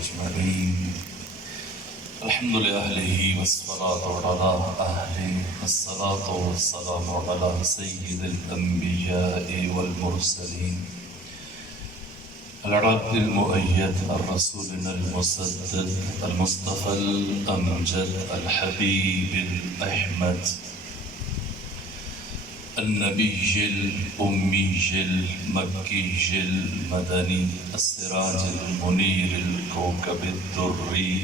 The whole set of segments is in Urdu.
أجمعين. الحمد لأهله والصلاة على أهله، الصلاة والسلام على سيد الأنبياء والمرسلين العبد المؤيد الرسول المسدد المصطفى الأمجد الحبيب الأحمد النبي الأمي المكي المدني السراج المنير الكوكب الدري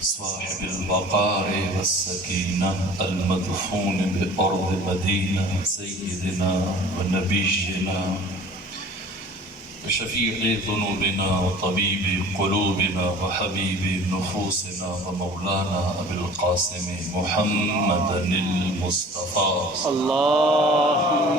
صاحب الوقار والسكينة المدفون بأرض مدينة سيدنا ونبينا وشفيع ذنوبنا وطبيب قلوبنا وحبيب نفوسنا ومولانا أبي القاسم محمد المصطفى اللهم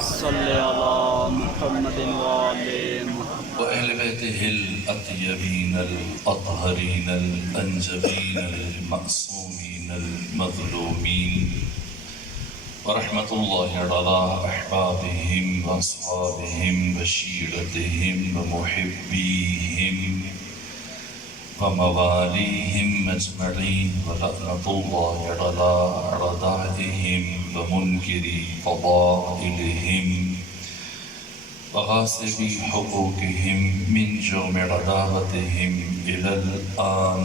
صل على محمد وآل محمد وأهل بيته الأطيبين الأطهرين الأنجبين المعصومين المظلومين ورحمة الله على أحبابهم وأصحابهم وشيرتهم ومحبيهم ومواليهم أجمعين ولعنة الله على أعدائهم ومنكري فضائلهم وغاصبي حقوقهم من جوم عداوتهم إلى الآن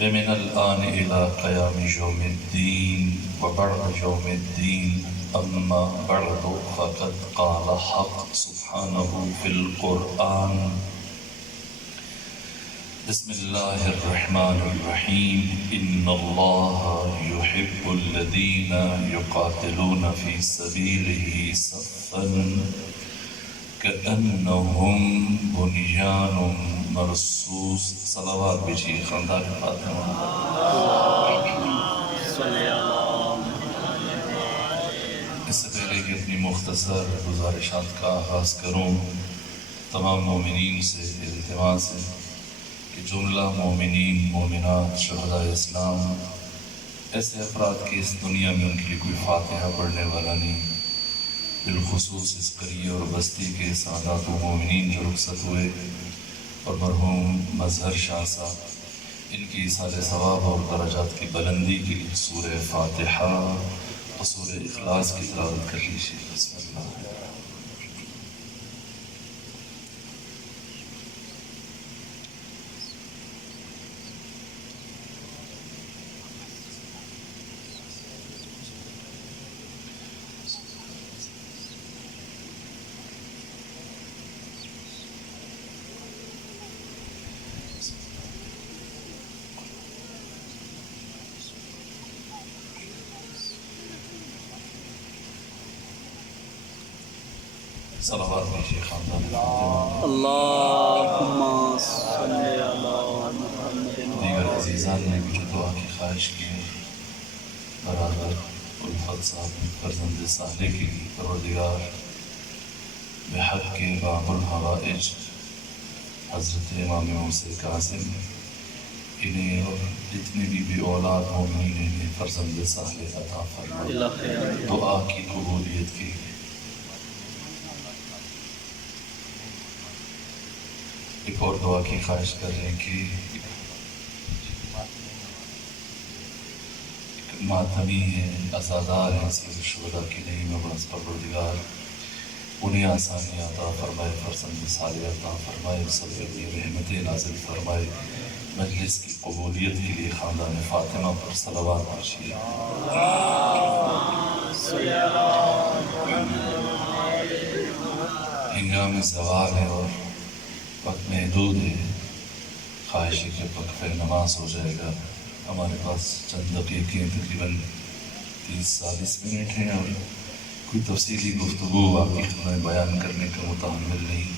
ومن الآن إلى قيام يوم الدين وبعد يوم الدين. أما بعد فقد قال حق سبحانه في القرآن: بسم الله الرحمن الرحيم إن الله يحب الذين يقاتلون في سبيله صفا كأنهم بنيان مرصوص. صلوات بجی خاندان فاطمہ. اس سے پہلے کہ اپنی مختصر گزارشات کا آغاز کروں، تمام مومنین سے التماس ہے کہ جملہ مومنین مومنات شہداء اسلام ایسے افراد کی اس دنیا میں ان کے لیے کوئی فاتحہ پڑھنے والا نہیں، بالخصوص اس قریہ اور بستی کے سادات و مومنین جو رخصت ہوئے اور مرحوم مظہر شاہ صاحب، ان کی ایصال ثواب اور درجات کی بلندی کے لیے سورہ فاتحہ اور سورہ اخلاص کی تلاوت کر لیجیے. بسم اللہ. صلوات بجی خاندان فاطمہ. اللهم صل على محمد دیگر عزیزان نے بھی جو دعا کی خواہش کی ہے، برادر الفت صاحب فرزند صالح کی پروردگار بحق کے باب الحوائج حضرت امام موسیٰ کاظم انہیں اور جتنے بھی اولاد مومنین انہیں فرزند صالح عطا فرمائے، دعا کی قبولیت کی. ایک اور دعا کی خواہش کر رہے ہیں کہ ماتمی ہیں، عزادار ہیں، سید الشہداء کی نئی مبعث پروردگار انہیں آسانی عطا فرمائے، فرزند صالح عطا فرمائے، سب اپنی رحمتیں نازل فرمائے. مجلس کی قبولیت کے لیے خاندان فاطمہ پر صلوات پڑھیے. ہنگام زوال ہے اور وقت محدود ہے، خواہش ہے کہ وقف نماز ہو جائے گا. ہمارے پاس چند دقیقیں تقریباً 30-40 منٹ ہیں اور کوئی تفصیلی گفتگو آپ کی خدمت بیان کرنے کا متحمل نہیں.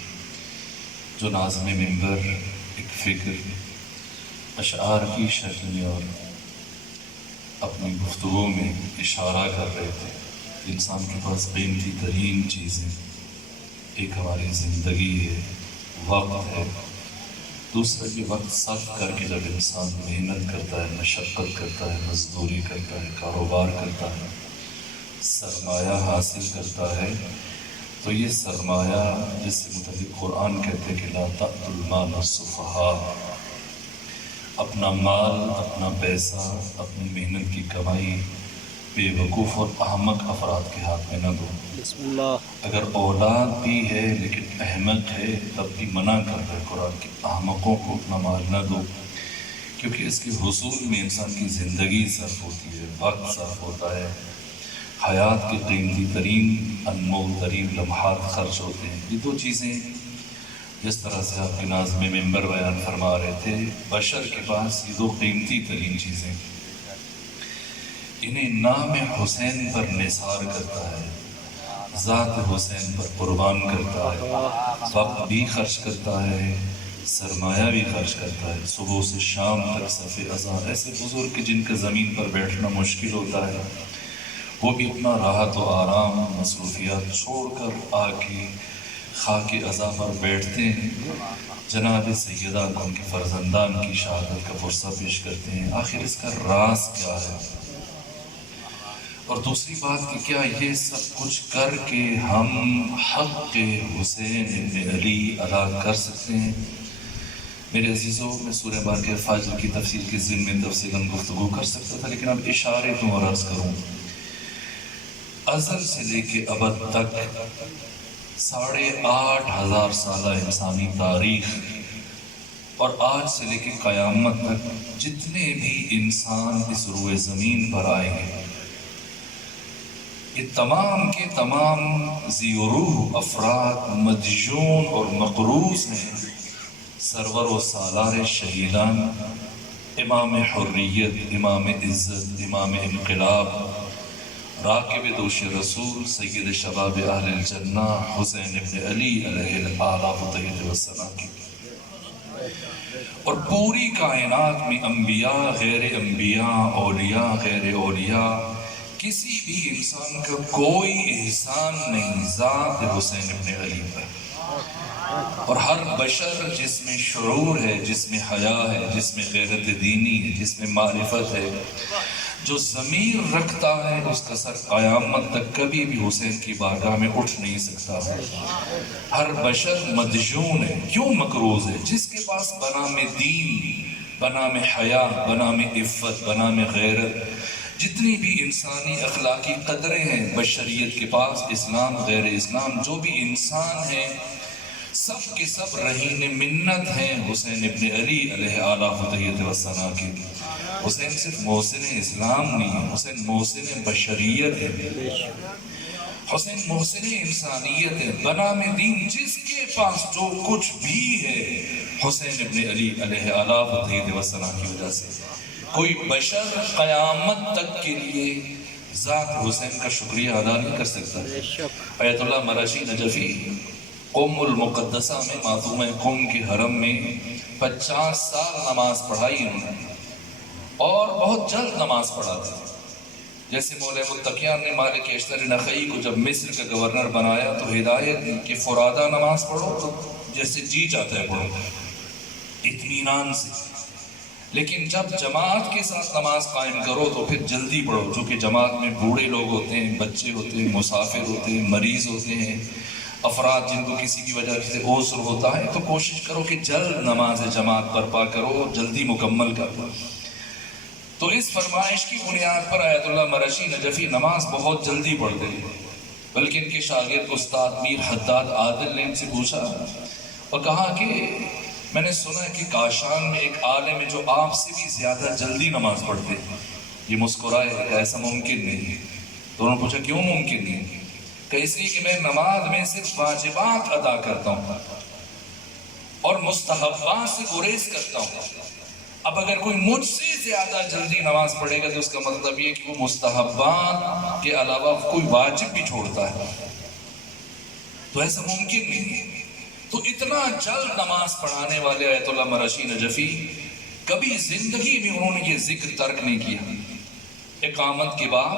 جو ناظم منبر ایک فکر اشعار کی شکل میں اور اپنی گفتگو میں اشارہ کر رہے تھے. انسان کے پاس قیمتی ترین چیزیں ایک ہماری زندگی ہے، وقت ہے. دوسرا یہ وقت صرف کر کے جب انسان محنت کرتا ہے، مشقت کرتا ہے، مزدوری کرتا ہے، کاروبار کرتا ہے، سرمایہ حاصل کرتا ہے، تو تو یہ سرمایہ جس سے متعلق قرآن کہتے کہ لا تأتوا المال السفہاء، اپنا مال، اپنا پیسہ، اپنی محنت کی کمائی بے وقوف اور احمق افراد کے ہاتھ میں نہ دو۔ بسم اللہ۔ اگر اولاد بھی ہے لیکن احمق ہے تب بھی منع کر رہا ہے قرآن کہ احمقوں کو اپنا مال نہ دو، کیونکہ اس کے حصول میں انسان کی زندگی صرف ہوتی ہے، وقت صرف ہوتا ہے، حیات کے قیمتی ترین انمول ترین لمحات خرچ ہوتے ہیں۔ یہ دو چیزیں جس طرح سے آپ کے ناظم منبر بیان فرما رہے تھے، بشر کے پاس یہ دو قیمتی ترین چیزیں، انہیں نام حسین پر نثار کرتا ہے، ذات حسین پر قربان کرتا ہے، وقت بھی خرچ کرتا ہے، سرمایہ بھی خرچ کرتا ہے، صبح سے شام تک صف اذان، ایسے بزرگ جن کا زمین پر بیٹھنا مشکل ہوتا ہے، وہ بھی اپنا راحت و آرام مصروفیات چھوڑ کر آ کے خاک عزا پر بیٹھتے ہیں، جناب سیدہ کو ان کے فرزندان کی شہادت کا فرصہ پیش کرتے ہیں۔ آخر اس کا راز کیا ہے؟ اور دوسری بات کہ کیا یہ سب کچھ کر کے ہم حق حسین ابن علی ادا کر سکتے ہیں؟ میرے عزیزوں، میں سورہ بارکہ فجر کی تفسیر کے ضمن میں تفصیلاً گفتگو کر سکتا تھا، لیکن اب اشارے تو اور عرض کروں۔ ازل سے لے کے ابد تک 8,500 سالہ انسانی تاریخ اور آج سے لے کے قیامت تک جتنے بھی انسان اس روئے زمین پر آئے ہیں، یہ تمام کے تمام ذی روح افراد مدیون اور مقروض ہیں سرور و سالار شہیدان، امام حریت، امام عزت، امام انقلاب، راکب دوش رسول، سید شباب اہل الجنہ حسین ابن علی علیہ الطیب والسلام کی، اور پوری کائنات میں انبیاء، غیر انبیاء، اولیاء، غیر اولیاء، کسی بھی انسان کا کوئی احسان نہیں ذات حسین ابن علی پر۔ اور ہر بشر جس میں شعور ہے، جس میں حیا ہے، جس میں غیرت دینی ہے، جس میں معرفت ہے، جو ضمیر رکھتا ہے، اس کا سر قیامت تک کبھی بھی حسین کی بارگاہ میں اٹھ نہیں سکتا۔ ہر بشر مدیون ہے، کیوں مقروض ہے؟ جس کے پاس بنام دین، بنام حیا، بنام عفت، بنام غیرت، جتنی بھی انسانی اخلاقی قدریں ہیں بشریت کے پاس، اسلام، غیر اسلام، جو بھی انسان ہیں، سب کے سب رہین منت ہیں حسین ابن علی علیہ الطیب والسلام کی۔ حسین صرف محسن اسلام نہیں ہے، حسین محسن بشریت ہے، حسین محسن انسانیت ہے، بنام دین، جس کے پاس جو کچھ بھی ہے حسین ابن علی علیہ الطیب والسلام کی وجہ سے۔ کوئی بشر قیامت تک کے لیے ذات حسین کا شکریہ ادا نہیں کر سکتا۔ آیت اللہ مراشی نجفی قم المقدسہ میں، معصومہ قم کے حرم میں 50 سال نماز پڑھائی انہوں نے، اور بہت جلد نماز پڑھاتے تھے۔ جیسے مولا متقیان نے مالک اشتر نخعی کو جب مصر کا گورنر بنایا تو ہدایت دی کہ فرادہ نماز پڑھو تو جیسے جی چاہتا ہے پڑھو، اطمینان سے، لیکن جب جماعت کے ساتھ نماز قائم کرو تو پھر جلدی پڑھو، چونکہ جماعت میں بوڑھے لوگ ہوتے ہیں، بچے ہوتے ہیں، مسافر ہوتے ہیں، مریض ہوتے ہیں، افراد جن کو کسی کی وجہ سے عذر ہوتا ہے، تو کوشش کرو کہ جلد نماز جماعت برپا کرو اور جلدی مکمل کرو۔ تو اس فرمائش کی بنیاد پر آیت اللہ مرشی نجفی نماز بہت جلدی پڑھتے ہیں، بلکہ ان کے شاگرد استاد میر حداد عادل نے ان سے پوچھا اور کہا کہ میں نے سنا ہے کہ کاشان میں ایک عالم ہے جو آپ سے بھی زیادہ جلدی نماز پڑھتے ہیں۔ یہ مسکرائے، ایسا ممکن نہیں۔ تو انہوں نے پوچھا کیوں ممکن نہیں؟ کہ اس لیے کہ میں نماز میں صرف واجبات ادا کرتا ہوں اور مستحبات سے گریز کرتا ہوں۔ اب اگر کوئی مجھ سے زیادہ جلدی نماز پڑھے گا تو اس کا مطلب یہ کہ وہ مستحبات کے علاوہ کوئی واجب بھی چھوڑتا ہے، تو ایسا ممکن نہیں۔ تو اتنا جلد نماز پڑھانے والے آیت اللہ مرشی نجفی کبھی زندگی میں انہوں نے یہ ذکر ترک نہیں کیا۔ اقامت کے بعد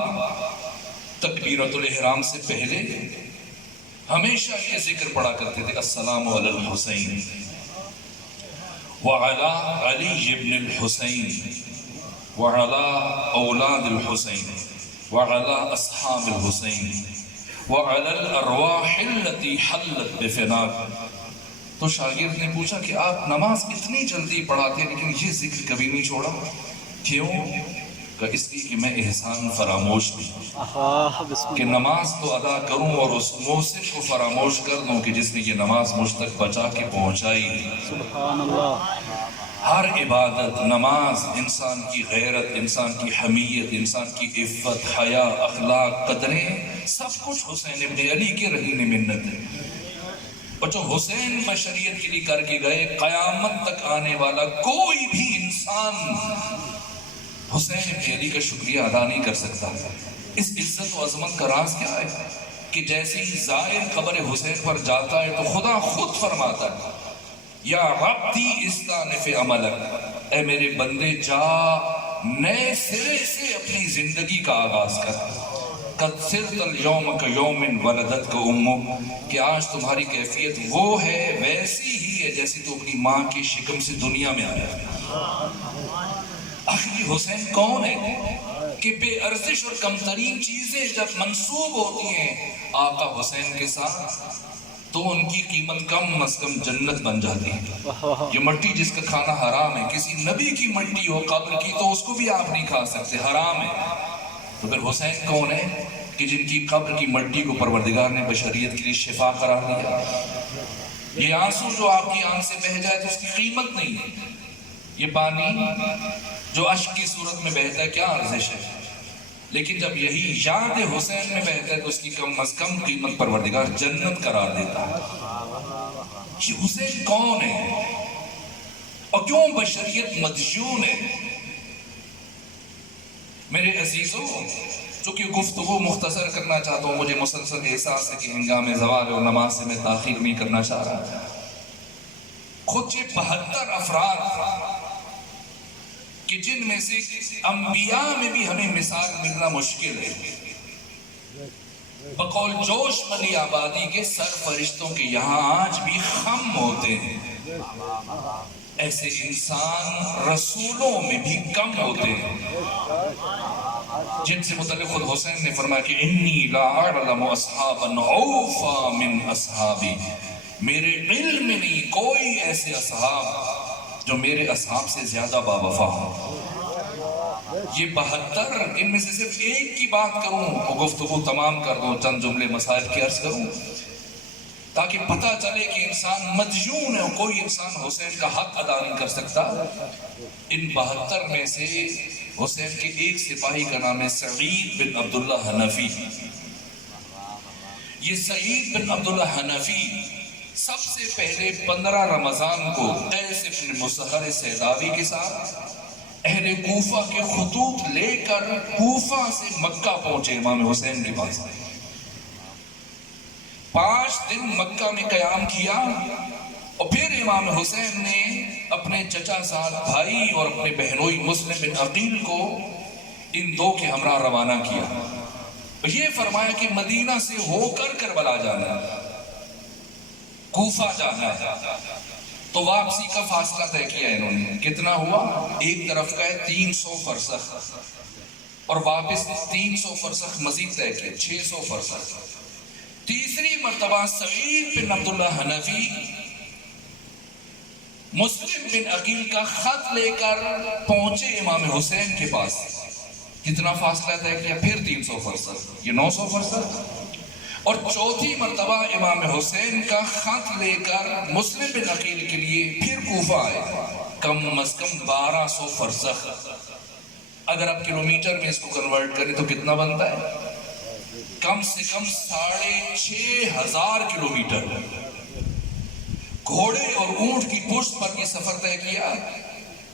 تکبیرۃ الاحرام سے پہلے ہمیشہ یہ ذکر پڑھا کرتے تھے، السلام علی الحسین وعلی علی ابن الحسین وعلی اولاد الحسین وعلی اصحاب الحسین وَعَلَى الْأَرْوَاحِ الَّتِي حَلَّتْ بِفِنَاكَ. تو شاگرد نے پوچھا کہ آپ نماز اتنی جلدی پڑھاتے لیکن یہ ذکر کبھی نہیں چھوڑا، کیوں؟ کہ اس لیے کہ میں احسان فراموش نہیں، کہ نماز تو ادا کروں اور اس محسن کو فراموش کر دوں کہ جس نے یہ نماز مجھ تک بچا کے پہنچائی. سبحان اللہ. ہر عبادت، نماز انسان کی غیرت، انسان کی حمیت، انسان کی عفت، حیا، اخلاق، قدریں، سب کچھ حسین ابن علی کے رہین منت ہے. اور جو حسین بشریت کے لیے کر کے گئے، قیامت تک آنے والا کوئی بھی انسان حسین ابن علی کا شکریہ ادا نہیں کر سکتا. اس عزت و عظمت کا راز کیا ہے کہ جیسے ہی زائر قبر حسین پر جاتا ہے تو خدا خود فرماتا ہے یا عبدی استانف عملک، اے میرے بندے جا نئے سرے سے اپنی زندگی کا آغاز کر. قد صرت اليوم كيوم ولدتك امك، کہ آج تمہاری کیفیت وہ ہے ویسی ہی ہے جیسی تو اپنی ماں کی شکم سے دنیا میں آیا. آخر حسین کون ہے کہ بے ارزش اور کم ترین چیزیں جب منسوب ہوتی ہیں آقا حسین کے ساتھ تو ان کی قیمت کم از کم جنت بن جاتی ہے. یہ مٹی جس کا کھانا حرام ہے، کسی نبی کی مٹی ہو قبر کی تو اس کو بھی آپ نہیں کھا سکتے، حرام ہے. تو پھر حسین کون ہے کہ جن کی قبر کی مٹی کو پروردگار نے بشریت کے لیے شفا قرار دیا. یہ آنسو جو آپ کی آنکھ سے بہہ جائے تو اس کی قیمت نہیں ہے. یہ پانی جو اشک کی صورت میں بہتا ہے کیا ارزش ہے، لیکن جب یہی یاد حسین میں بہتا ہے تو اس کی کم از کم قیمت پروردگار جنت قرار دیتا ہے. یہ حسین کون ہے اور کیوں بشریت مدیون ہے؟ میرے عزیزوں، چونکہ گفتگو مختصر کرنا چاہتا ہوں، مجھے مسلسل احساس ہے کہ ہنگام زوال اور نماز سے میں تاخیر نہیں کرنا چاہ رہا. خود یہ 72 افراد کہ جن میں سے انبیاء میں بھی ہمیں مثال ملنا مشکل ہے، بقول جوش ملی آبادی کے سر فرشتوں کے یہاں آج بھی خم ہوتے ہیں، ایسے انسان رسولوں میں بھی کم ہوتے ہیں جن سے متعلق خود حسین نے فرمایا کہ انی لا اعلم اصحابا اوفا من اصحابی، میرے علم میں نہیں کوئی ایسے اصحاب جو میرے اصحاب سے زیادہ باوفا ہوں. یہ 72 ان میں سے صرف ایک کی بات کروں تو گفتگو تمام کر دوں، چند جملے مسائل کی عرض کروں تاکہ پتہ چلے کہ انسان مدیون ہے اور کوئی انسان حسین کا حق ادا نہیں کر سکتا. ان 72 میں سے حسین کے ایک سپاہی کا نام ہے سعید بن عبداللہ حنفی. یہ سعید بن عبداللہ حنفی سب سے پہلے 15 رمضان کو قیس بن مسہر سیداوی کے ساتھ اہل کوفہ کے خطوط لے کر کوفہ سے مکہ پہنچے امام حسین کے پاس. 5 دن مکہ میں قیام کیا اور پھر امام حسین نے اپنے چچا زاد بھائی اور اپنے بہنوئی مسلم بن عقیل کو ان دو کے ہمراہ روانہ کیا. یہ فرمایا کہ مدینہ سے ہو کر کربلا جانا ہے، کوفہ جانا ہے. تو واپسی کا فاصلہ طے کیا انہوں نے. کتنا ہوا؟ ایک طرف کا ہے 300 فرسخ اور واپس 300 فرسخ مزید طے کیا، 600 فرسخ. تیسری مرتبہ سعید بن عبداللہ حنفی مسلم بن عقیل کا خط لے کر پہنچے امام حسین کے پاس. کتنا فاصلہ طے کیا؟ پھر 300 فرسخ، یہ 900 فرسخ. اور چوتھی مرتبہ امام حسین کا خط لے کر مسلم بن عقیل کے لیے پھر کوفہ آئے. کم از کم 1200 فرسخ. اگر آپ کلومیٹر میں اس کو کنورٹ کریں تو کتنا بنتا ہے؟ کم سے کم 6500 کلومیٹر. گھوڑے اور اونٹ کی پشت پر یہ سفر طے کیا.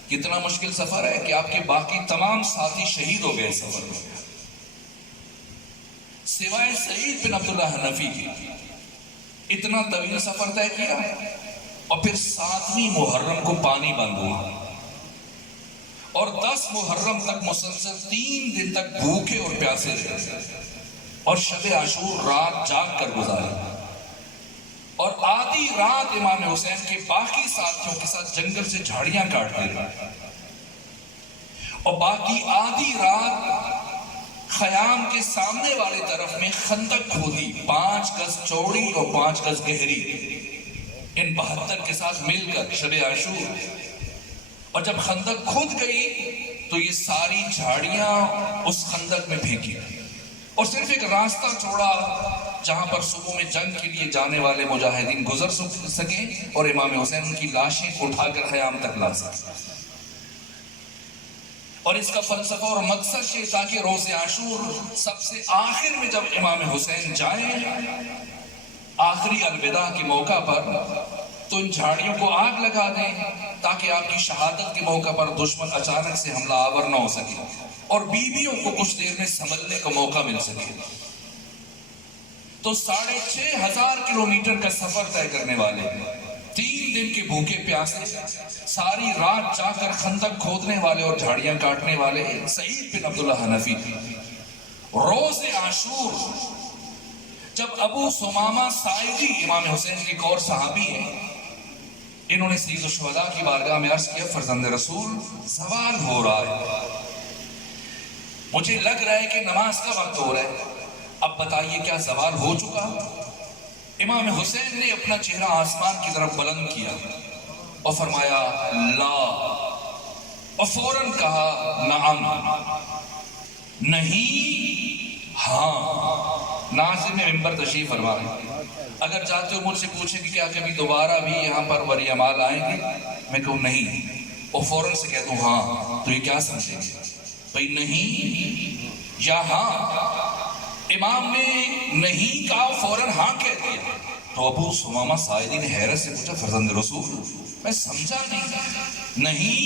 کتنا مشکل سفر ہے کہ آپ کے باقی تمام ساتھی شہید ہو گئے سفر میں، سوائے سعید بن عبداللہ حنفی کی. اتنا طویل سفر طے کیا اور پھر 7ویں محرم کو پانی بند ہوا اور 10 محرم تک مسلسل 3 دن تک بھوکے اور پیاسے رہے اور شب عاشور رات جاگ کر گزاری. اور آدھی رات امام حسین کے باقی ساتھیوں کے ساتھ جنگل سے جھاڑیاں کاٹتے رہے اور باقی آدھی رات خیام کے سامنے والے طرف میں خندق کھودی، 5 گز چوڑی اور 5 گز گہری، ان 72 کے ساتھ مل کر شب عاشور۔ اور جب خندق کھود گئی تو یہ ساری جھاڑیاں اس خندق میں پھینکی، اور صرف ایک راستہ چھوڑا جہاں پر صبح میں جنگ کے لیے جانے والے مجاہدین گزر سکیں اور امام حسین ان کی لاشیں اٹھا کر خیام تک لا سکیں۔ اور اس کا فلسفہ اور مقصد یہ تاکہ روز عاشور سب سے آخر میں جب امام حسین جائیں آخری الوداع کے موقع پر تو ان جھاڑیوں کو آگ لگا دیں تاکہ آپ کی شہادت کے موقع پر دشمن اچانک سے حملہ آور نہ ہو سکے اور بیویوں کو کچھ دیر میں سنبھلنے کا موقع مل سکے۔ تو 6500 کلومیٹر کا سفر طے کرنے والے 3 دن کے بھوکے پیاسے ساری رات جا کر خندق کھودنے والے اور جھاڑیاں کاٹنے والے سعید بن عبداللہ حنفی تھے۔ روز عاشور جب ابو ثمامہ ساعدی امام حسین کے ایک اور صحابی ہیں، انہوں نے سید الشہداء کی بارگاہ میں عرض کیا، فرزند رسول زوال ہو رہا ہے، مجھے لگ رہا ہے کہ نماز کا وقت ہو رہا ہے، اب بتائیے کیا زوال ہو چکا؟ امام حسین نے اپنا چہرہ آسمان کی طرف بلند کیا اور فرمایا لا، اور فوراً کہا نعم، نہیں ہاں۔ ناظم ممبر تشریف فرما رہے، اگر چاہتے ہو مجھ سے پوچھیں کہ کیا کبھی دوبارہ بھی یہاں پر وریمال آئیں گے، میں کہوں نہیں، اور فوراً سے کہتا ہوں ہاں، تو یہ کیا سمجھیں گے بھئی نہیں یا ہاں؟ امام نے نہیں کہا، فوراً ہاں کہہ دیا، تو ابو ثمامہ ساعدی نے حیرت سے پوچھا فرزند رسول میں سمجھا نہیں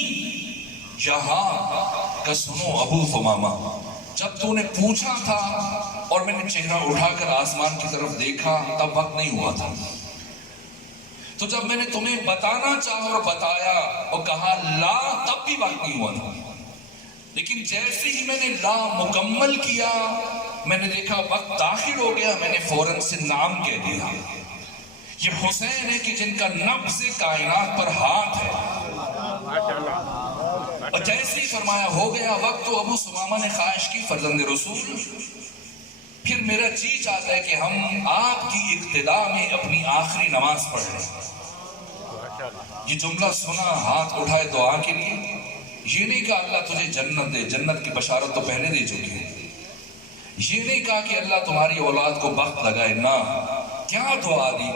یا ہاں؟ کہ سنو ابو ثمامہ، جب تو نے پوچھا تھا اور میں نے چہرہ اٹھا کر آسمان کی طرف دیکھا تب وقت نہیں ہوا تھا، تو جب میں نے تمہیں بتانا چاہا اور بتایا اور کہا لا تب بھی وقت نہیں ہوا تھا، لیکن جیسے ہی میں نے لا مکمل کیا میں نے دیکھا وقت داخل ہو گیا، میں نے فوراً سے نام کہہ دیا۔ یہ حسین ہے کہ جن کا نبض کائنات پر ہاتھ ہے، اور جیسے ہی فرمایا ہو گیا وقت تو ابو ثمامہ نے خواہش کی فرزند رسول پھر میرا جی چاہتا ہے کہ ہم آپ کی اقتداء میں اپنی آخری نماز پڑھ لیں۔ یہ جملہ سنا ہاتھ اٹھائے دعا کے لیے، یہ نہیں کہا اللہ تجھے جنت دے، جنت کی بشارت تو پہلے دے چکی ہے، یہ نہیں کہا کہ اللہ تمہاری اولاد کو بخت لگائے، نہ، کیا دعا دی،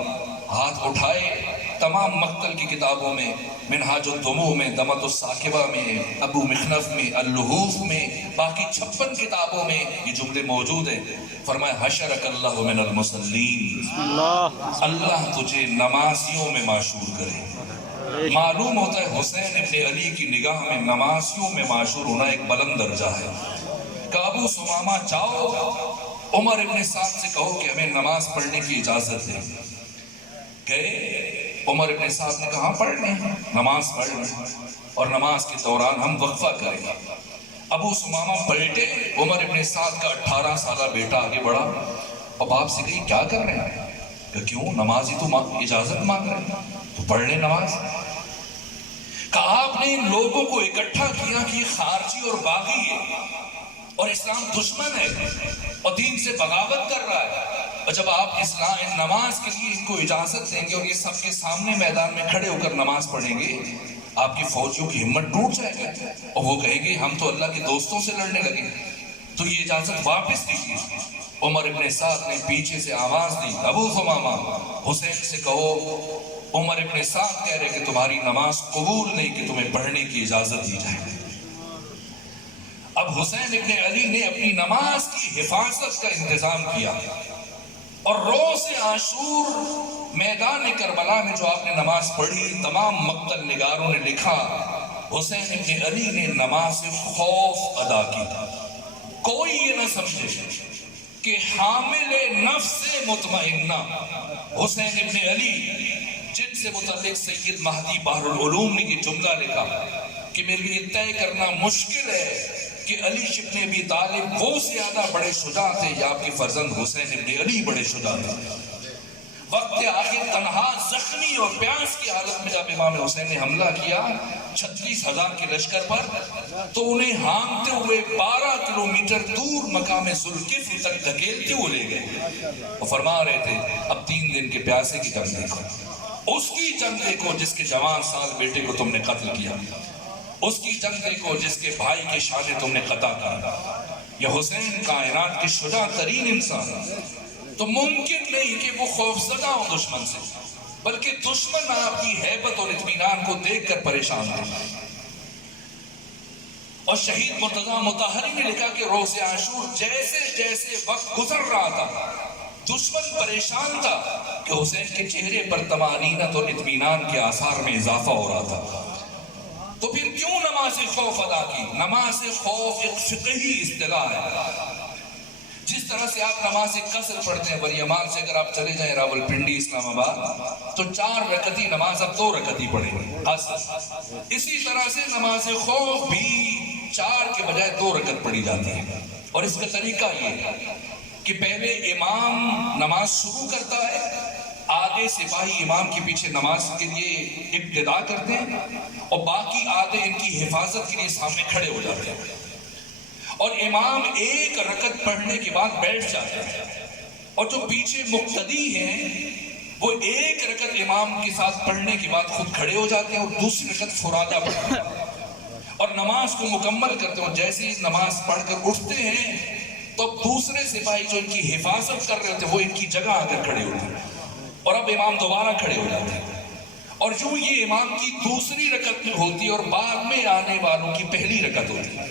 ہاتھ اٹھائے۔ تمام مقتل کی کتابوں میں، منہاج الدموع میں، دمۃ الثاقبہ میں، ابو مخنف میں، اللحوف میں، باقی 56 کتابوں میں یہ جملے موجود ہیں۔ فرمایا حشرک اللہ من المصلین، اللہ تجھے نمازیوں میں معشور کرے۔ معلوم ہوتا ہے حسین ابن علی کی نگاہ میں نمازیوں میں معشور ہونا ایک بلند درجہ ہے۔ کہ ابو ثمامہ جاؤ عمر ابن سعد سے کہو کہ ہمیں نماز پڑھنے کی اجازت دے۔ گئے، عمر ابن سعد نے کہا پڑھ لیں، نماز پڑھ لیں، اور نماز کے دوران ہم وقفہ کریں۔ ابو ثمامہ پلٹے، عمر ابن سعد کا 18 سالہ بیٹا آگے بڑھا اور باپ سے کہی کیا کر رہے ہیں؟ کہ کیوں، نماز ہی تو اجازت مانگ رہے ہیں، تو پڑھ لیں نماز۔ کہا آپ نے ان لوگوں کو اکٹھا کیا کہ یہ خارجی اور باغی ہے اور اسلام دشمن ہے اور دین سے بغاوت کر رہا ہے، اور جب آپ اسلام نماز کے لیے ان کو اجازت دیں گے اور یہ سب کے سامنے میدان میں کھڑے ہو کر نماز پڑھیں گے، آپ کی فوجیوں کی ہمت ٹوٹ جائے گی اور وہ کہیں گے ہم تو اللہ کے دوستوں سے لڑنے لگے، تو یہ اجازت واپس دیجیے۔ عمر ابن سعد نے پیچھے سے آواز دی، ابو ثمامہ حسین سے کہو عمر ابن سعد کہہ رہے کہ تمہاری نماز قبول نہیں کہ تمہیں پڑھنے کی اجازت دی جائے۔ اب حسین ابن علی نے اپنی نماز کی حفاظت کا انتظام کیا، اور روز عاشور میدان کربلا میں جو آپ نے نماز پڑھی، تمام مقتل نگاروں نے لکھا حسین ابن علی نے نماز خوف ادا کی تھا۔ کوئی یہ نہ سمجھے کہ حامل نفس مطمئنہ حسین ابن علی، جن سے متعلق سید مہدی بحر العلوم نے یہ جملہ لکھا کہ میرے لیے طے کرنا مشکل ہے کہ علی ابن ابی طالب وہ زیادہ بڑے شجاع تھے یا آپ کے فرزند حسین ابن علی بڑے شجاع تھے۔ وقت آخر تنہا زخمی اور پیاس کی حالت میں جب امام حسین نے حملہ کیا 36,000 کے لشکر پر، تو انہیں ہانگتے ہوئے 12 کلومیٹر دور مقام ذوالکفل تک دھکیلتے ہوئے لے گئے اور فرما رہے تھے اب 3 دن کے پیاسے کی جنگ دیکھو، اس کی جنگ دیکھو جس کے جوان سال بیٹے کو تم نے قتل کیا، اس کی جنگ دیکھو جس کے بھائی کے شادی تم نے قطع کیا۔ یہ حسین کائنات کے شجاع ترین انسان، تو ممکن نہیں کہ وہ خوفزدہ ہو دشمن سے، بلکہ دشمن آپ کی ہیبت اور اطمینان کو دیکھ کر پریشان تھا۔ اور شہید مرتضیٰ مطہری نے لکھا کہ روز عاشور جیسے جیسے وقت گزر رہا تھا دشمن پریشان تھا کہ حسین کے چہرے پر طمانینت اور اطمینان کے آثار میں اضافہ ہو رہا تھا۔ تو پھر کیوں نماز خوف ادا کی؟ نماز خوف ایک فقہی اصطلاح ہے۔ جس طرح سے آپ نماز قصر پڑھتے ہیں ولیعمال سے، اگر آپ چلے جائیں راولپنڈی اسلام آباد تو 4 رکعتی نماز اب 2 رکعتی پڑھیں گے قصر۔ اسی طرح سے نماز خوف بھی 4 کے بجائے 2 رکعت پڑھی جاتی ہے، اور اس کا طریقہ یہ ہے کہ پہلے امام نماز شروع کرتا ہے، آدھے سپاہی امام کے پیچھے نماز کے لیے ابتدا کرتے ہیں اور باقی آدھے ان کی حفاظت کے لیے سامنے کھڑے ہو جاتے ہیں، اور امام 1 رکعت پڑھنے کے بعد بیٹھ جاتے ہیں، اور جو پیچھے مقتدی ہیں وہ 1 رکعت امام کے ساتھ پڑھنے کے بعد خود کھڑے ہو جاتے ہیں اور دوسری رکعت فرادہ پڑھتے ہیں اور نماز کو مکمل کرتے ہیں۔ اور جیسے ہی نماز پڑھ کر اٹھتے ہیں تو اب دوسرے سپاہی جو ان کی حفاظت کر رہے ہوتے ہیں وہ ان کی جگہ آ کر کھڑے ہوتے ہیں، اور اب امام دوبارہ کھڑے ہو جاتے ہیں، اور جو یہ امام کی دوسری رکعت میں ہوتی ہے اور بعد میں آنے والوں کی پہلی رکعت ہوتی ہے،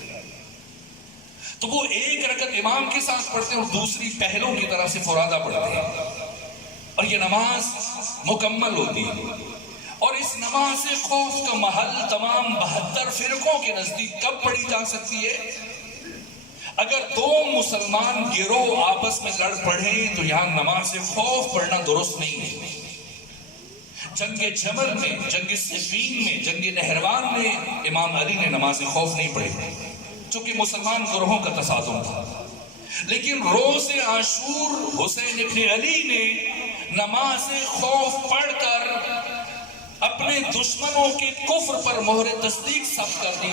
تو وہ 1 رکعت امام کے ساتھ پڑھتے ہیں اور دوسری پہلوں کی طرح سے فرادہ پڑھتے ہیں، اور یہ نماز مکمل ہوتی ہے۔ اور اس نماز خوف کا محل تمام 72 فرقوں کے نزدیک کب پڑھی جا سکتی ہے؟ اگر 2 مسلمان گروہ آپس میں لڑ پڑیں تو یہاں نماز خوف پڑھنا درست نہیں ہے۔ جنگ جمل میں، جنگ صفین میں، جنگ نہروان میں امام علی نے نماز خوف نہیں پڑھی چونکہ مسلمان گروہوں کا تصادم تھا، لیکن روز عاشور حسین ابن علی نے نماز خوف پڑھ کر اپنے دشمنوں کے کفر پر مہر تصدیق ثبت کر دی،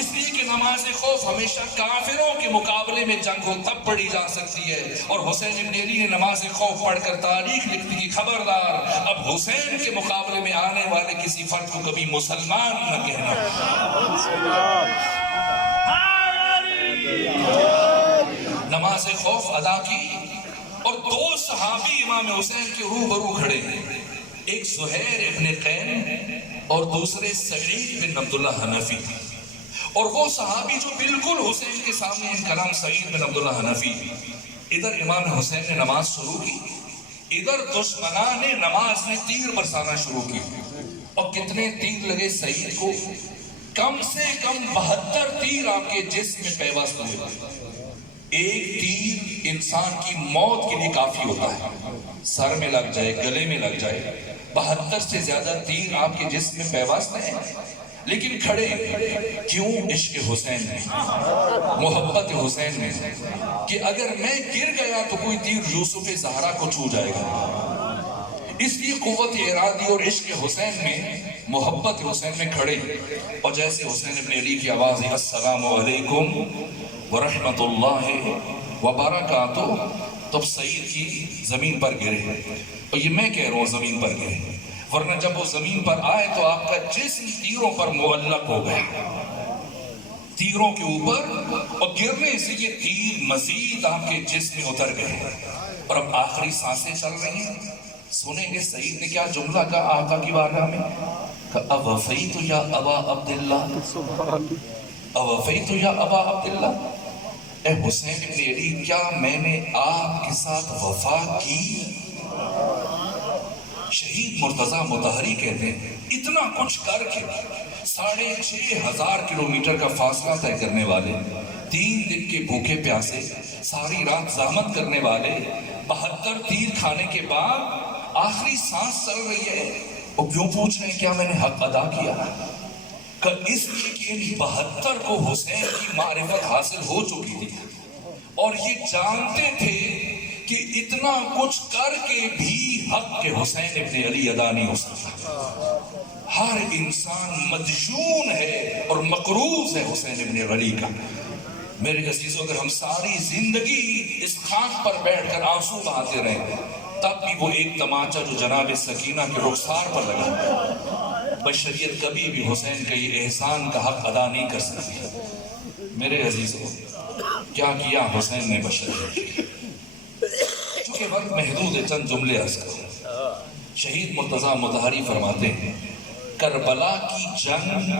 اس لیے کہ نماز خوف ہمیشہ کافروں کے مقابلے میں جنگ ہو تب پڑھی جا سکتی ہے۔ اور حسین ابن علی نے نماز خوف پڑھ کر تاریخ لکھ دی کہ خبردار اب حسین کے مقابلے میں آنے والے کسی فرد کو کبھی مسلمان نہ کہنا۔ نماز خوف ادا کی اور 2 صحابی امام حسین کے روبرو کھڑے ہیں، ایک زہیر ابن قین اور دوسرے سعید بن عبداللہ حنفی، اور وہ صحابی جو بالکل حسین کے سامنے ان کا نام سعید بن عبداللہ حنفی۔ ادھر امام حسین نے نماز شروع کی، ادھر دشمنان نے نماز میں تیر برسانا شروع کی، اور کتنے تیر لگے سعید کو؟ کم سے کم 72 تیر آپ کے جسم میں پیوست ہوئے۔ ایک تیر انسان کی موت کے لیے کافی ہوتا ہے، سر میں لگ جائے، گلے میں لگ جائے، 72 سے زیادہ تیر آپ کے جسم میں پیوست ہیں، لیکن کھڑے کیوں؟ عشق حسین میں، محبت حسین میں، کہ اگر میں گر گیا تو کوئی تیر یوسف زہرا کو چھو جائے گا، اس لیے قوت ارادی اور عشق حسین میں، محبت حسین میں کھڑے۔ اور جیسے حسین ابن علی کی آواز ہے السلام علیکم ورحمت اللہ وبرکاتہ، تب سعید کی زمین پر گرے، اور یہ میں کہہ رہا ہوں زمین پر گرے، ورنہ جب وہ زمین پر آئے تو آپ کا جسم تیروں پر معلق ہو گیا، تیروں کے اوپر، اور گرنے سے یہ تیر مزید آپ کے جسم میں اتر گئے، اور اب آخری سانسیں چل رہی ہیں۔ سنیں گے سعید نے کیا جملہ کہا آقا کی بارگاہ میں، کہ اوفیت یا ابا عبداللہ، اوفیت یا ابا عبداللہ، اے حسین ابن علی کیا میں نے آپ کے ساتھ وفا کی؟ شہید مرتضیٰ مطہری کہتے ہیں اتنا کچھ کر کے 6,500 کلومیٹر کا فاصلہ طے کرنے والے، 3 دن کے بھوکے پیاسے، ساری رات زحمت کرنے والے، 72 تیر کھانے کے بعد آخری سانس چل رہی ہے، وہ کیوں پوچھ رہے ہیں کیا میں نے حق ادا کیا؟ کہ اس لیے کہ ان 72 کو حسین کی معرفت حاصل ہو چکی تھی، اور یہ جانتے تھے کہ اتنا کچھ کر کے بھی حق کے حسین ابن علی ادا نہیں ہو سکتا. ہر انسان مدیون ہے اور مقروض ہے حسین ابن علی کا. میرے عزیزوں، اگر ہم ساری زندگی اس خاک پر بیٹھ کر آنسو بہاتے رہیں تب بھی وہ ایک تماچا جو جناب سکینہ کے رخسار پر لگا، بشریت کبھی بھی حسین کے یہ احسان کا حق ادا نہیں کر سکتی. میرے عزیزوں، کیا کیا حسین نے بشریت کے لیے؟ چونکہ وقت محدود ہے، چند جملے عرض کروں. شہید مرتضیٰ مطہری فرماتے ہیں کربلا کی جنگ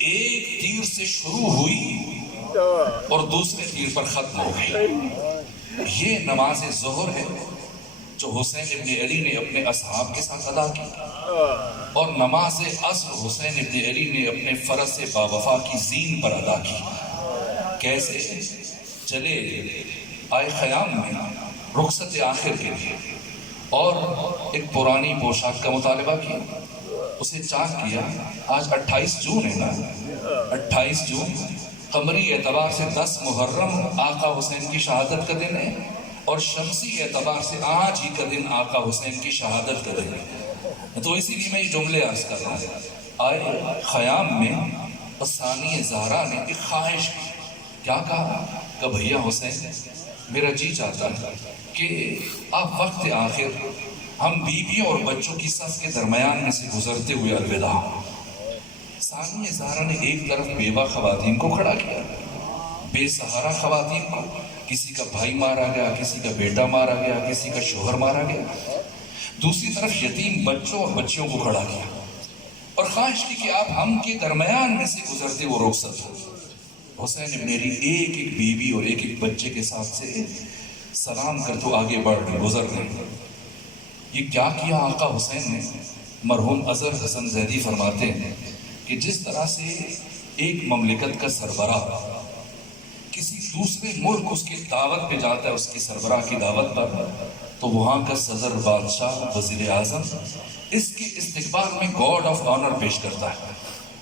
ایک تیر سے شروع ہوئی اور دوسرے تیر پر ختم ہو گئی. یہ نماز ظہر ہے جو حسین ابن علی نے اپنے اصحاب کے ساتھ ادا کی، اور نماز عصر حسین ابن علی نے اپنے فرض باوفا کی زین پر ادا کی. کیسے؟ چلے آئے خیام میں رخصت آخر کے لیے اور ایک پرانی پوشاک کا مطالبہ کیا، اسے چاک کیا. آج 28 جون ہے نا، 28 جون قمری اعتبار سے 10 محرم آقا حسین کی شہادت کا دن ہے، اور شمسی اعتبار سے آج ہی کا دن آقا حسین کی شہادت کا دن ہے. تو اسی لیے میں یہ جملے عرض کر رہا ہوں. آئے خیام میں ثانی زہرا نے ایک خواہش کی. کیا کہا کہ بھیا حسین، میرا جی چاہتا ہے کہ آپ وقت آخر ہم بیویوں اور بچوں کی صف کے درمیان میں سے گزرتے ہوئے الوداع. ثانی زہرا نے ایک طرف بیوہ خواتین کو کھڑا کیا، بے سہارا خواتین کو، کسی کا بھائی مارا گیا، کسی کا بیٹا مارا گیا، کسی کا شوہر مارا گیا. دوسری طرف یتیم بچوں اور بچیوں کو کھڑا کیا اور خواہش کی کہ آپ ہم کے درمیان میں سے گزرتے وہ رخصت ہو. حسین ابن علی ایک ایک بیوی اور ایک ایک بچے کے ساتھ سے سلام کر تو آگے بڑھ رہے، گزر رہے. یہ کیا کیا آقا حسین نے؟ مرحوم اظہر حسن زیدی فرماتے ہیں کہ جس طرح سے ایک مملکت کا سربراہ کسی دوسرے ملک اس کی دعوت پہ جاتا ہے، اس کی سربراہ کی دعوت پر، تو وہاں کا صدر، بادشاہ، وزیر اعظم اس کے استقبال میں گارڈ آف آنر پیش کرتا ہے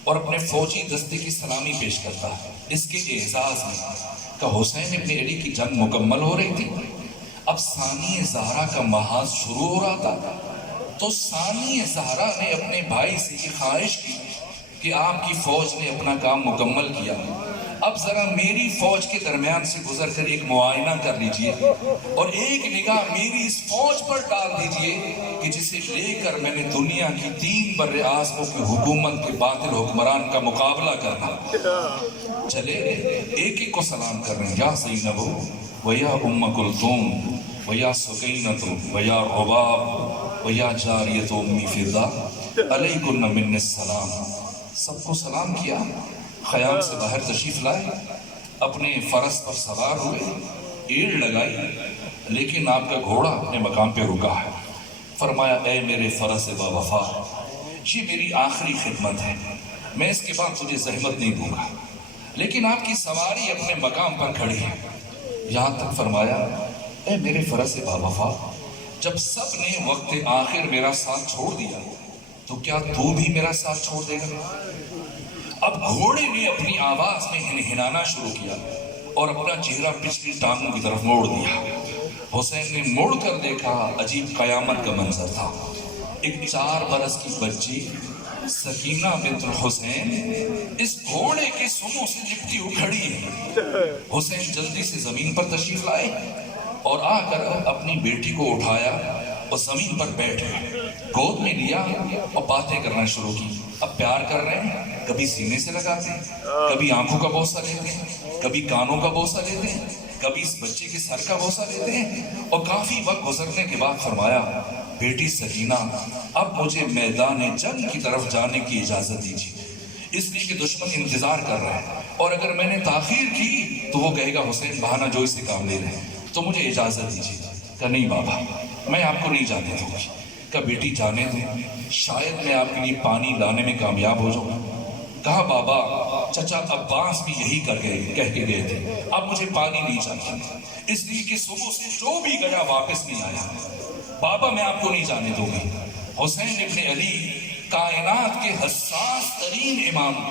اور اپنے فوجی دستے کی سلامی پیش کرتا ہے. اس کے اعزاز میں کہ حسین ابن علی کی جنگ مکمل ہو رہی تھی، اب ثانی زہرا کا محاذ شروع ہو رہا تھا. تو ثانی زہرا نے اپنے بھائی سے یہ خواہش کی کہ آپ کی فوج نے اپنا کام مکمل کیا، اب ذرا میری فوج کے درمیان سے گزر کر ایک معائنہ کر لیجئے اور ایک نگاہ میری اس فوج پر ڈال دیجئے کہ جسے لے کر میں نے دنیا کی 3 بر اعظموں کی حکومت کے باطل حکمران کا مقابلہ کرنا. چلے ایک ایک کو سلام کر رہے ہیں. یا زینب ویا ام کلثوم ویا سکینۃ ویا رباب ویا جاریۃ امی فضا علیکن من السلام. سب کو سلام کیا، خیام سے باہر تشریف لائے، اپنے فرس پر سوار ہوئے، ایڑ لگائی، لیکن آپ کا گھوڑا اپنے مقام پہ رکا ہے. فرمایا اے میرے فرس با وفا، یہ میری آخری خدمت ہے، میں اس کے بعد تجھے زحمت نہیں دوں گا، لیکن آپ کی سواری اپنے مقام پر کھڑی ہے. یہاں تک فرمایا اے میرے فرس با وفا، جب سب نے وقت آخر میرا ساتھ چھوڑ دیا تو کیا تو بھی میرا ساتھ چھوڑ دے گا؟ اب گھوڑے نے اپنی آواز میں ہنہنانا شروع کیا اور اپنا چہرہ پچھلی ٹانگوں کی طرف موڑ دیا. حسین نے مڑ کر دیکھا، عجیب قیامت کا منظر تھا. ایک 4 برس کی بچی سکینہ بنت الحسین اس گھوڑے کے سموں سے لپٹی ہوئی کھڑی ہے. حسین جلدی سے زمین پر تشریف لائے اور آ کر اپنی بیٹی کو اٹھایا اور زمین پر بیٹھ گئے، گود میں لیا اور باتیں کرنا شروع کی. اب پیار کر رہے ہیں، کبھی سینے سے لگاتے ہیں، کبھی آنکھوں کا بوسہ لیتے ہیں، کبھی کانوں کا بوسہ لیتے ہیں، کبھی اس بچے کے سر کا بوسہ لیتے ہیں. اور کافی وقت گزرنے کے بعد فرمایا بیٹی سکینہ، اب مجھے میدان جنگ کی طرف جانے کی اجازت دیجیے، اس لیے کہ دشمن انتظار کر رہا ہے اور اگر میں نے تاخیر کی تو وہ کہے گا حسین بہانہ جوئی سے کام لے رہے ہیں، تو مجھے اجازت دیجیے. کہ نہیں بابا، میں آپ کو نہیں جانے دوں گی. کہ بیٹی جانے دیں، شاید میں آپ کے لیے پانی لانے میں کامیاب ہو جاؤں. کہا بابا، چچا عباس بھی یہی کہہ کے گئے تھے، اب مجھے پانی نہیں چاہیے، اس لیے کہ صبح سے جو بھی گیا واپس نہیں آیا. بابا میں آپ کو نہیں جانے دوں گی. حسین ابن علی کائنات کے حساس ترین امام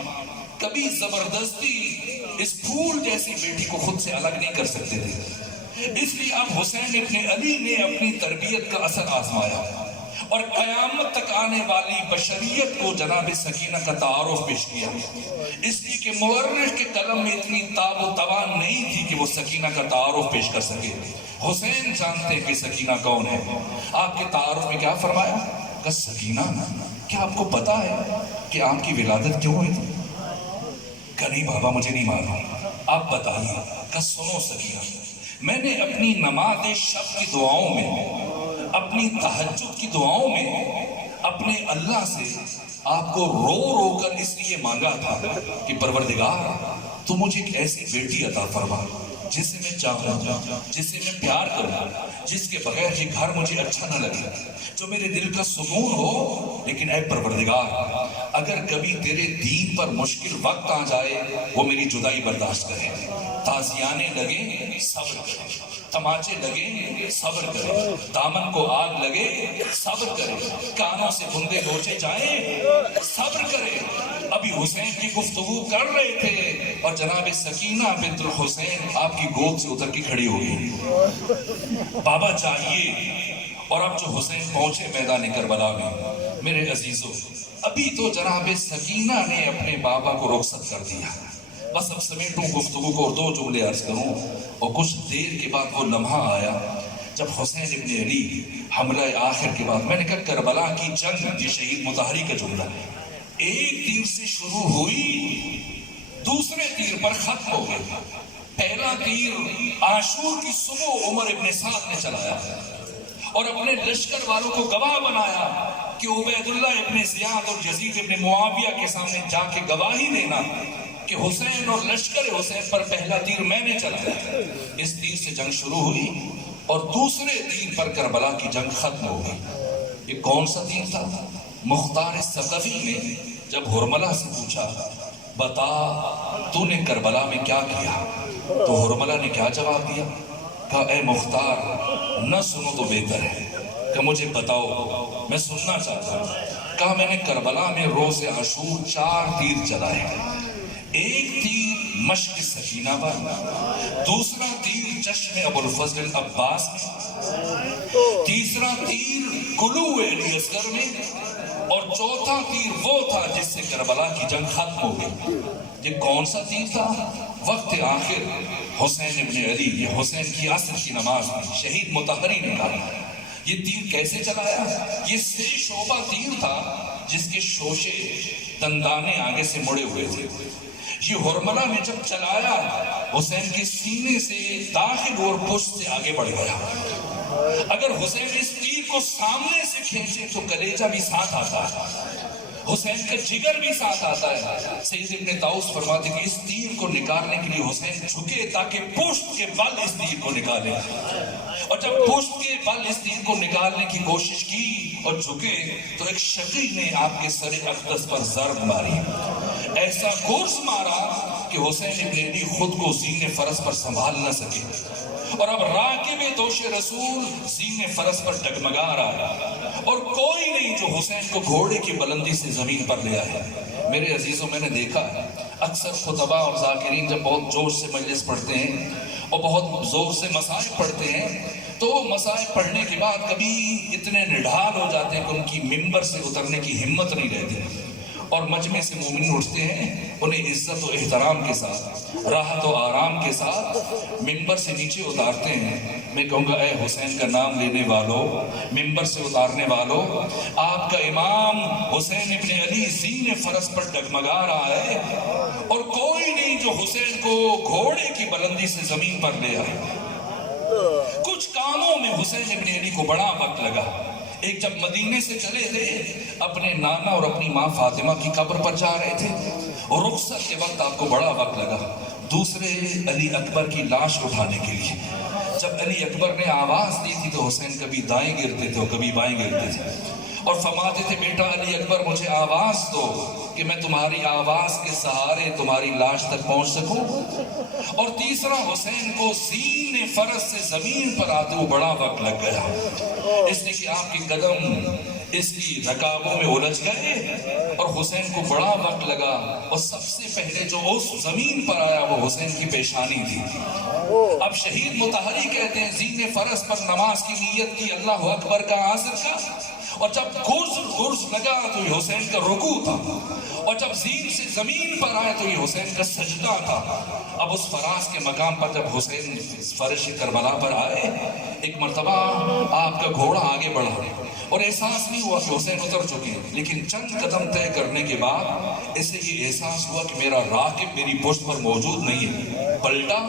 کبھی زبردستی اس پھول جیسی بیٹی کو خود سے الگ نہیں کر سکتے تھے. اس لیے اب حسین ابن علی نے اپنی تربیت کا اثر آزمایا اور قیامت تک آنے والی بشریت کو جناب سکینہ کا تعارف پیش کیا، اس لیے کہ مورخ کے قلم میں اتنی تاب و توان نہیں تھی کہ وہ سکینہ کا تعارف پیش کر سکے۔ حسین جانتے کہ سکینہ کون ہے۔ آپ کے تعارف میں کیا فرمایا کہ سکینہ، کیا آپ کو پتا ہے کہ آپ کی ولادت کیوں ہوئی تھی؟ کہ نہیں بابا مجھے نہیں معلوم، آپ بتائیے۔ کہ سنو سکینہ، میں نے اپنی نماز شب کی دعاؤں میں، اپنی تہجد کی دعاؤں میں اپنے اللہ سے آپ کو رو رو کر اس لیے مانگا تھا کہ پروردگار تو مجھے ایک ایسی بیٹی عطا فرما جسے میں چاہوں، جسے میں پیار کروں، جس کے بغیر یہ گھر مجھے اچھا نہ لگے، جو میرے دل کا سکون ہو۔ لیکن اے پروردگار اگر کبھی تیرے دین پر مشکل وقت آ جائے، وہ میری جدائی برداشت کرے، تازیانے لگے صبر کرے، تماچے لگے صبر کرے، دامن کو آگ لگے صبر کرے، کانوں سے بندے نوچے جائیں صبر کرے۔ ابھی حسین کی گفتگو کر رہے تھے اور جناب سکینہ بنت الحسین آپ کی گود سے اتر کے کھڑی ہو گئی۔ بابا چاہیے۔ اور اب جو حسین پہنچے میدان کربلا میں، میرے عزیزوں ابھی تو جناب سکینہ نے اپنے بابا کو رخصت کر دیا۔ بس اب سمیٹوں گفتگو کو اور 2 جملے عرض کروں۔ اور کچھ دیر کے بعد وہ لمحہ آیا جب حسین ابن علی حملہ آخر کے بعد، میں نے کہا کربلا کی جنگ، یہ شہید مطہری کا جملہ، ایک تیر سے شروع ہوئی دوسرے تیر پر ختم ہو گئی۔ پہلا تیر عاشور کی صبح عمر ابن سعد نے چلایا اور اپنے لشکر والوں کو گواہ بنایا کہ عبید اللہ ابن زیاد اور یزید ابن معاویہ کے سامنے جا کے گواہی دینا کہ حسین اور لشکر حسین پر پہلا تیر میں نے چلایا۔ اس تیر سے جنگ شروع ہوئی اور دوسرے تیر پر کربلا کی جنگ ختم ہو گئی۔ یہ کون سا تیر تھا؟ مختار ثقفی نے جب ہرملہ سے پوچھا بتا تو نے کربلا میں کیا کیا، تو ہرملہ نے کیا جواب دیا؟ کہا اے مختار نہ سنو تو بہتر ہے، کہ مجھے بتاؤ میں سننا چاہتا ہوں۔ کہا میں نے کربلا میں روز عاشور 4 تیر چلائے، ایک تیر مشق سکینہ پر، دوسرا تیر چشم ابو الفضل عباس میں، تیسرا تیر قلوع علی اصغر میں، اور چوتھا تیر وہ تھا جس سے کربلا کی جنگ ختم ہو گئی۔ یہ کون سا تیر تھا؟ وقت آخر حسین ابن علی، یہ حسین کی عصر کی نماز میں شہید مطہری نے کہا یہ تیر کیسے چلایا؟ یہ 3 شعبہ تیر تھا جس کے شوشے دندانے آگے سے مڑے ہوئے تھے۔ یہ ہرملہ نے جب چلایا حسین کے سینے سے داخل اور پشت سے آگے بڑھ گیا۔ اگر حسین اس تیر کو سامنے سے کھینچے تو کلیجہ بھی ساتھ آتا ہے، حسین کا جگر بھی ساتھ آتا ہے۔ سید ابن طاؤس فرماتے کہ اس تیر کو نکالنے کے لیے حسین جھکے تاکہ پشت کے بل اس تیر کو نکالے، اور جب پشت کے بل اس تیر کو نکالنے کی کوشش کی اور جھکے تو ایک شقی نے آپ کے سر اقدس پر ضرب ماری، ایسا کورس مارا کہ حسین ابن علی خود کو زین فرس پر سنبھال نہ سکے، اور اب راکب دوش رسول زین فرس پر ڈگمگا رہا ہے، اور کوئی نہیں جو حسین کو گھوڑے کی بلندی سے زمین پر لے آئے۔ میرے عزیزوں میں نے دیکھا اکثر خطبہ اور ذاکرین جب بہت جوش سے مجلس پڑھتے ہیں اور بہت زور سے مسائل پڑھتے ہیں تو مسائل پڑھنے کے بعد کبھی اتنے نڈھال ہو جاتے ہیں کہ ان کی ممبر سے اترنے کی ہمت نہیں رہتی، اور مجمع سے مومن اٹھتے ہیں انہیں عزت و احترام کے ساتھ، راحت و آرام کے ساتھ ممبر سے نیچے اتارتے ہیں۔ میں کہوں گا اے حسین کا نام لینے والوں، ممبر سے اتارنے والوں، آپ کا امام حسین ابن علی زین فرس پر ڈگمگا رہا ہے اور کوئی نہیں جو حسین کو گھوڑے کی بلندی سے زمین پر لے آئے۔ کچھ کاموں میں حسین ابن علی کو بڑا وقت لگا۔ ایک جب مدینے سے چلے تھے اپنے نانا اور اپنی ماں فاطمہ کی قبر پر جا رہے تھے اور رخصت کے وقت آپ کو بڑا وقت لگا۔ دوسرے علی اکبر کی لاش اٹھانے کے لیے جب علی اکبر نے آواز دی تھی تو حسین کبھی دائیں گرتے تھے اور کبھی بائیں گرتے تھے اور فرماتے تھے بیٹا علی اکبر مجھے آواز دو کہ میں تمہاری آواز کے سہارے تمہاری لاش تک پہنچ سکوں۔ اور تیسرا حسین کو زین فرس سے زمین پر آتے ہوئے بڑا وقت لگ گیا، اس لیے کہ آپ کے قدم اس کی رکابوں میں الجھ گئے اور حسین کو بڑا وقت لگا، اور سب سے پہلے جو اس زمین پر آیا وہ حسین کی پیشانی تھی۔ اب شہید مطہری کہتے ہیں زین فرس پر نماز کی نیت کی، اللہ اکبر کا عاصر کا، اور جب گرز لگا تو یہ حسین کا رکوع تھا، اور جب زین سے زمین پر آئے تو یہ حسین کا سجدہ تھا۔ اب اس فراز کے مقام پر جب حسین فرش کربلا پر آئے، ایک مرتبہ آپ کا گھوڑا آگے بڑھا اور احساس نہیں ہوا کہ حسین اتر چکے، لیکن چند قدم طے کرنے کے بعد اسے یہ احساس ہوا کہ میرا راکب میری پشت پر موجود نہیں ہے۔ پلٹا،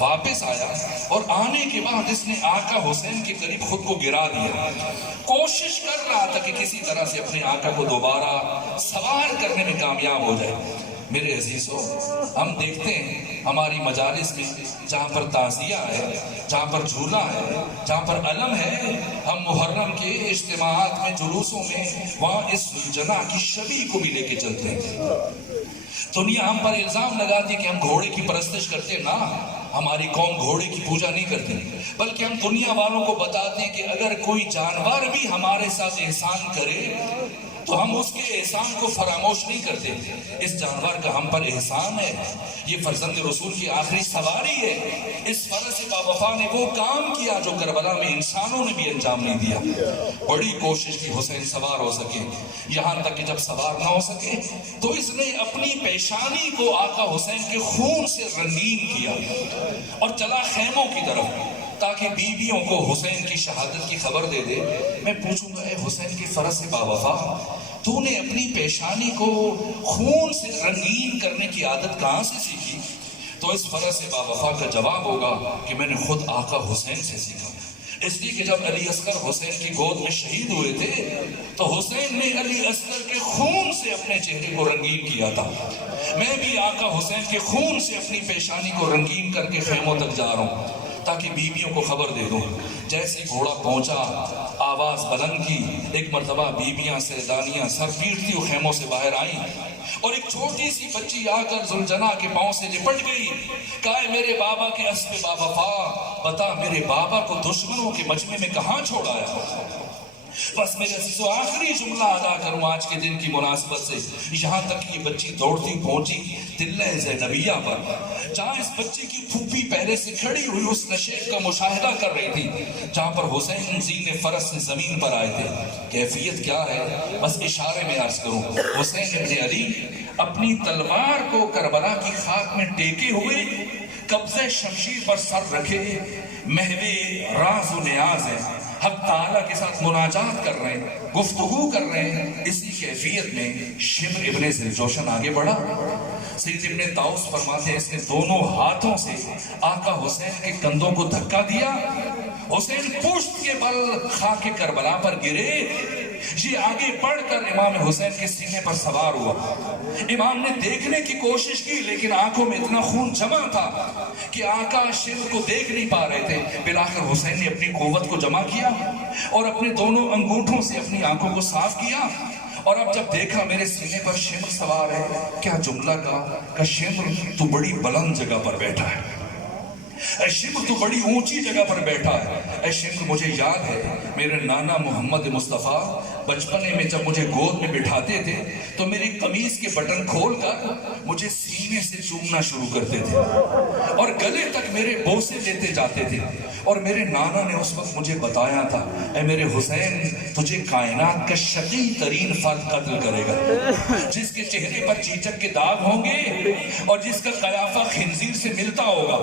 واپس آیا، اور آنے کے بعد اس نے آقا حسین کے قریب خود کو گرا دیا، کوشش کر رہا تھا کہ کسی طرح سے اپنے آقا کو دوبارہ سوار کرنے میں کامیاب ہو جائے۔ میرے عزیزوں، ہم دیکھتے ہیں ہماری مجالس میں جہاں پر تعزیہ ہے، جہاں پر جھولا ہے، جہاں پر علم ہے، ہم محرم کے اجتماعات میں، جلوسوں میں وہاں اس جناح کی شبیہ کو بھی لے کے چلتے ہیں۔ دنیا ہم پر الزام لگاتی کہ ہم گھوڑے کی پرستش کرتے، نہ، ہماری قوم گھوڑے کی پوجا نہیں کرتی، بلکہ ہم دنیا والوں کو بتاتے ہیں کہ اگر کوئی جانور بھی ہمارے ساتھ احسان کرے تو ہم اس کے احسان کو فراموش نہیں کرتے۔ اس جانور کا ہم پر احسان ہے، یہ فرزند رسول کی آخری سواری ہے۔ اس فرس باوفا نے وہ کام کیا جو کربلا میں انسانوں نے بھی انجام نہیں دیا۔ بڑی کوشش کی حسین سوار ہو سکے، یہاں تک کہ جب سوار نہ ہو سکے تو اس نے اپنی پیشانی کو آقا حسین کے خون سے رنگین کیا اور چلا خیموں کی طرف تاکہ بیویوں کو حسین کی شہادت کی خبر دے دے۔ میں پوچھوں گا، اے حسین کی فرس باوفا، تو نے اپنی پیشانی کو خون سے رنگین کرنے کی عادت کہاں سے سیکھی؟ تو اس فرس باوفا کا جواب ہوگا کہ میں نے خود آقا حسین سے سیکھا۔ اس لیے کہ جب علی اصغر حسین کی گود میں شہید ہوئے تھے تو حسین نے علی اصغر کے خون سے اپنے چہرے کو رنگین کیا تھا۔ میں بھی آقا حسین کے خون سے اپنی پیشانی کو رنگین کر کے خیموں تک جا رہا ہوں تاکہ بیویوں کو خبر دے دوں۔ جیسے گھوڑا پہنچا، آواز بلند کی، ایک مرتبہ بیویاں سیدانیاں سر پیٹتی ہوئے خیموں سے باہر آئیں، اور ایک چھوٹی سی بچی آ کر ذوالجناح کے پاؤں سے لپٹ گئی، کہا، میرے بابا کے اسب باوفا، بتا میرے بابا کو دشمنوں کے مجمع میں کہاں چھوڑا ہے؟ بس میرے عزیزو، آخری جملہ ادا کروں آج کے دن کی مناسبت سے، یہاں تک یہ بچی دوڑتی پہنچی تلہ زینبیہ پر، جہاں اس بچے کی پھوپھی پہلے سے کھڑی ہوئی اس نشیب کا مشاہدہ کر رہی تھی جہاں پر حسین زین فرس سے زمین پر آئے تھے۔ کیفیت کیا ہے بس اشارے میں عرض کروں۔ حسین ابن علی اپنی تلوار کو کربلا کی خاک میں ٹیکے ہوئے، قبضہ شمشیر پر سر رکھے، محو راز و نیاز ہے، حق تعالیٰ کے ساتھ مناجات کر رہے ہیں، گفتگو کر رہے ہیں۔ اسی کیفیت میں شمر ابن ذوالجوشن آگے بڑھا۔ سید ابن طاؤس فرماتے ہیں اس نے دونوں ہاتھوں سے آقا حسین کے کندھوں کو دھکا دیا، حسین پشت کے بل خاک کربلا پر گرے۔ یہ آگے بڑھ کر امام حسین کے سینے پر سوار ہوا۔ امام نے دیکھنے کی کوشش کی لیکن آنکھوں میں اتنا خون جمع تھا کہ آقا شمر کو دیکھ نہیں پا رہے تھے۔ بالآخر حسین نے اپنی قوت کو جمع کیا اور اپنے دونوں انگوٹھوں سے اپنی آنکھوں کو صاف کیا، اور اب جب دیکھا میرے سینے پر شمر سوار ہے، کیا جملہ کہا کہ شمر تو بڑی بلند جگہ پر بیٹھا ہے، اے شمر تو بڑی اونچی جگہ پر بیٹھا ہے۔ اے شمر، مجھے یاد ہے میرے نانا محمد مصطفیٰ بچپنے میں جب مجھے گود میں بٹھاتے تھے تو میری قمیض کے بٹن کھول کر مجھے سینے سے چومنا شروع کرتے تھے اور گلے تک میرے بوسے لیتے جاتے تھے، اور میرے نانا نے اس وقت مجھے بتایا تھا، اے میرے حسین، تجھے کائنات کا شقی ترین فرد قتل کرے گا، جس کے چہرے پر چیچک کے داغ ہوں گے اور جس کا قیافہ خنزیر سے ملتا ہوگا۔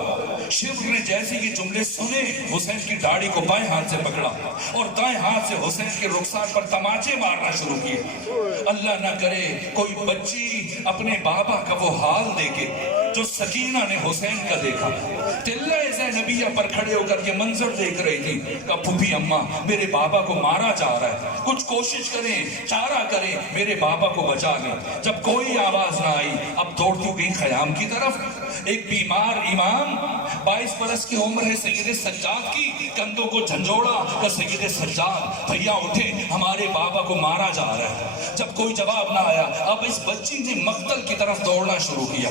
شمر نے جیسے یہ جملے سنے حسین کی داڑھی کو بائیں ہاتھ سے پکڑا اور دائیں ہاتھ سے حسین کے رخسار پر تماچے مارنا شروع کیے۔ اللہ نہ کرے کوئی بچی اپنے بابا کا وہ حال دیکھے جو سکینہ نے حسین کا دیکھا۔ تلہ زینبیہ پر کھڑے ہو کر یہ منظر دیکھ رہی تھی کہ پھوپھی اماں، میرے بابا کو مارا جا رہا ہے، کچھ کوشش کریں، چارہ کریں، میرے بابا کو بچا لیں۔ جب کوئی آواز نہ آئی اب دوڑتی گئی خیام کی طرف۔ ایک بیمار امام 22 برس کی عمر ہے سید سجاد کی، کندھوں کو جھنجھوڑا کہ سید سجاد بھیا اٹھے، ہمارے بابا کو مارا جا رہا ہے۔ جب کوئی جواب نہ آیا، اب اس بچی نے مقتل کی طرف دوڑنا شروع کیا۔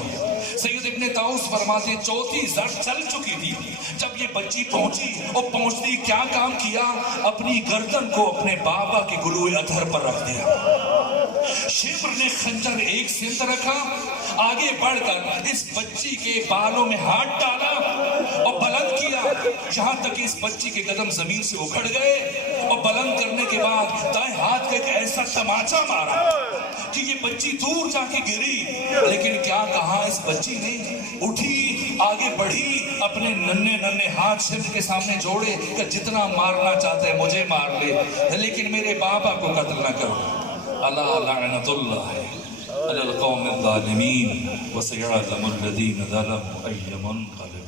سید ابن طاؤس فرماتے چوتھی زد چل چکی تھی جب یہ بچی پہنچی، اور پہنچتی کیا کام کیا، اپنی گردن کو اپنے بابا کے گلوئے ادھر پر رکھ دیا۔ شمر نے خنجر ایک سمت رکھا، آگے بڑھ کر اس بچی کے بالوں میں ہاتھ ڈالا اور بلند کیا، یہاں تک اس بچی کے قدم زمین سے اکھڑ گئے، اور بلند کرنے کے بعد دائیں ہاتھ کا ایک ایسا تماچا مارا کہ یہ بچی دور جا کے گری۔ لیکن کیا کہا اس بچی نے، اٹھی، آگے بڑھی، اپنے ننھے ننھے ہاتھ شمر کے سامنے جوڑے کہ جتنا مارنا چاہتے ہیں مجھے مار لے، لیکن میرے بابا کو قتل نہ کرو۔ الا لعنت اللہ علی القوم الظالمین وسيعلم الذین ظلموا أي منقلب